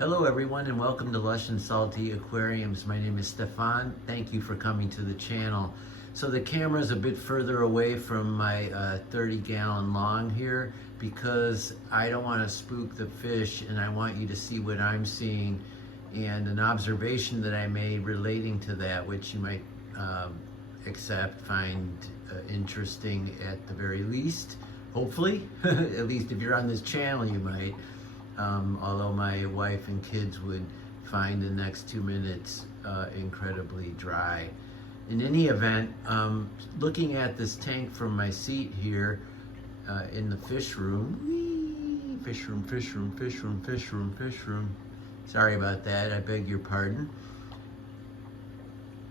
Hello everyone and welcome to Lush and Salty Aquariums. My name is Stefan. Thank you for coming to the channel. So the camera's a bit further away from my 30-gallon long here because I don't want to spook the fish and I want you to see what I'm seeing and an observation that I made relating to that, which you might find interesting at the very least. Hopefully, at least if you're on this channel you might. Although my wife and kids would find the next 2 minutes incredibly dry. In any event, looking at this tank from my seat here in the fish room, fish room. Sorry about that, I beg your pardon.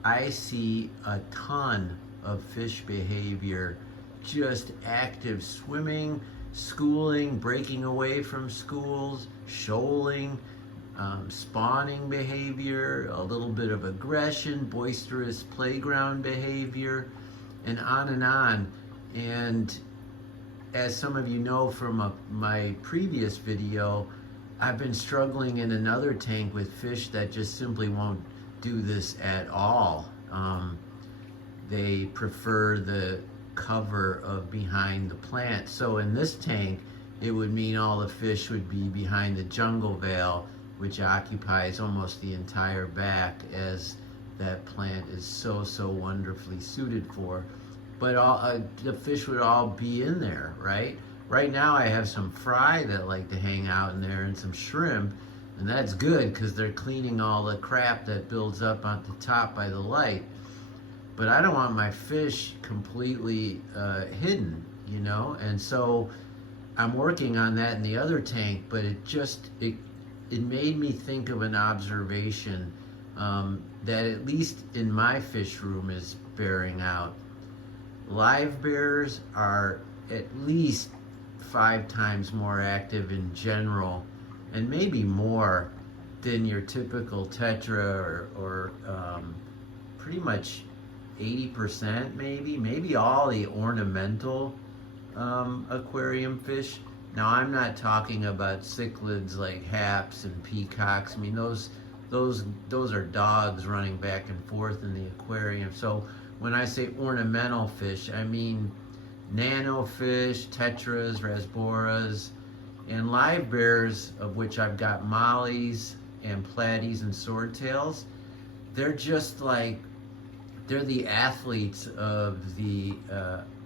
I see a ton of fish behavior, just active swimming, schooling, breaking away from schools, shoaling, spawning behavior, a little bit of aggression, boisterous playground behavior, and on and on. And as some of you know from my previous video, I've been struggling in another tank with fish that just simply won't do this at all. They prefer the cover of behind the plant. So in this tank, it would mean all the fish would be behind the jungle veil, which occupies almost the entire back, as that plant is so wonderfully suited for. But the fish would all be in there, right? Right now I have some fry that like to hang out in there and some shrimp, and that's good because they're cleaning all the crap that builds up on the top by the light. But I don't want my fish completely hidden, you know? And so I'm working on that in the other tank, but it made me think of an observation that at least in my fish room is bearing out. Live bears are at least 5 times more active in general, and maybe more than your typical tetra or pretty much 80% maybe all the ornamental aquarium fish. Now I'm not talking about cichlids like haps and peacocks. I mean those are dogs running back and forth in the aquarium. So when I say ornamental fish, I mean nano fish, tetras, rasboras, and live bears, of which I've got mollies and platies and swordtails. They're just like, they're the athletes of the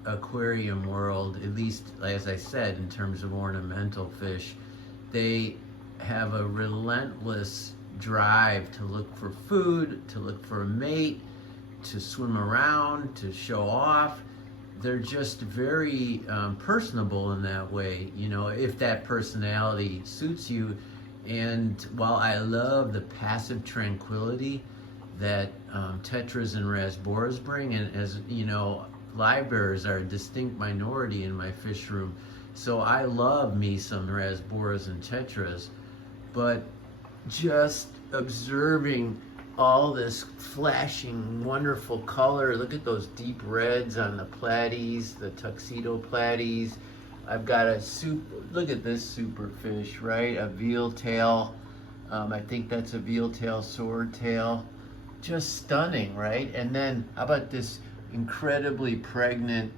aquarium world, at least, as I said, in terms of ornamental fish. They have a relentless drive to look for food, to look for a mate, to swim around, to show off. They're just very personable in that way, you know, if that personality suits you. And while I love the passive tranquility that tetras and rasboras bring, and as you know, live bears are a distinct minority in my fish room, so I love me some rasboras and tetras, but just observing all this flashing wonderful color. Look at those deep reds on the platies, the tuxedo platies. I've got look at this super fish, right? A veal tail. I think that's a veal tail swordtail. Just stunning, right? And then how about this incredibly pregnant,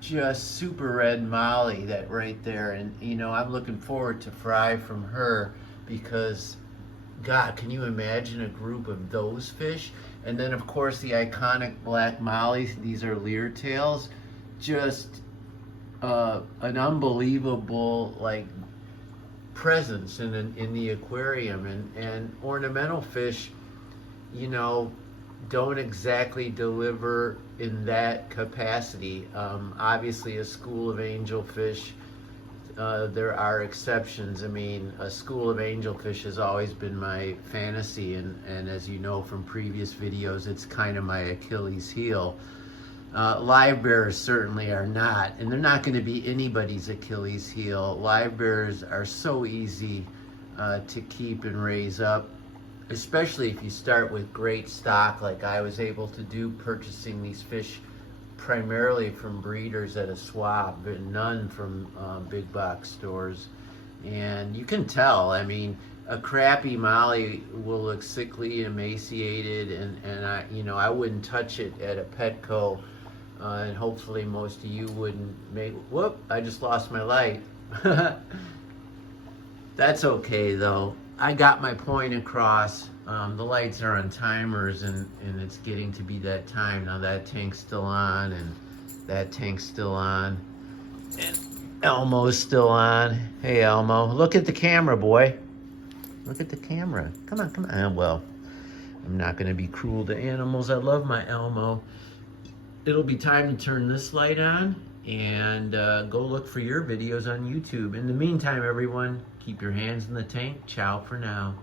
just super red molly, that right there. And you know, I'm looking forward to fry from her because God, can you imagine a group of those fish? And then of course the iconic black mollies, these are leer tails. Just an unbelievable like presence in the aquarium. And ornamental fish, you know, don't exactly deliver in that capacity. Obviously a school of angelfish, there are exceptions. I mean, a school of angelfish has always been my fantasy, and as you know from previous videos, it's kind of my Achilles heel. Live bears certainly are not, and they're not going to be anybody's Achilles heel. Live bears are so easy to keep and raise up, especially if you start with great stock like I was able to do, purchasing these fish primarily from breeders at a swap, but none from big box stores. And you can tell, I mean, a crappy Molly will look sickly, emaciated, and I wouldn't touch it at a Petco, and hopefully most of you wouldn't whoop, I just lost my light. That's okay though. I got my point across. The lights are on timers, and it's getting to be that time. Now that tank's still on, and that tank's still on, and Elmo's still on. Hey Elmo, look at the camera, boy. Look at the camera. Come on, come on. Well, I'm not gonna be cruel to animals. I love my Elmo. It'll be time to turn this light on and go look for your videos on YouTube. In the meantime, everyone, keep your hands in the tank. Ciao for now.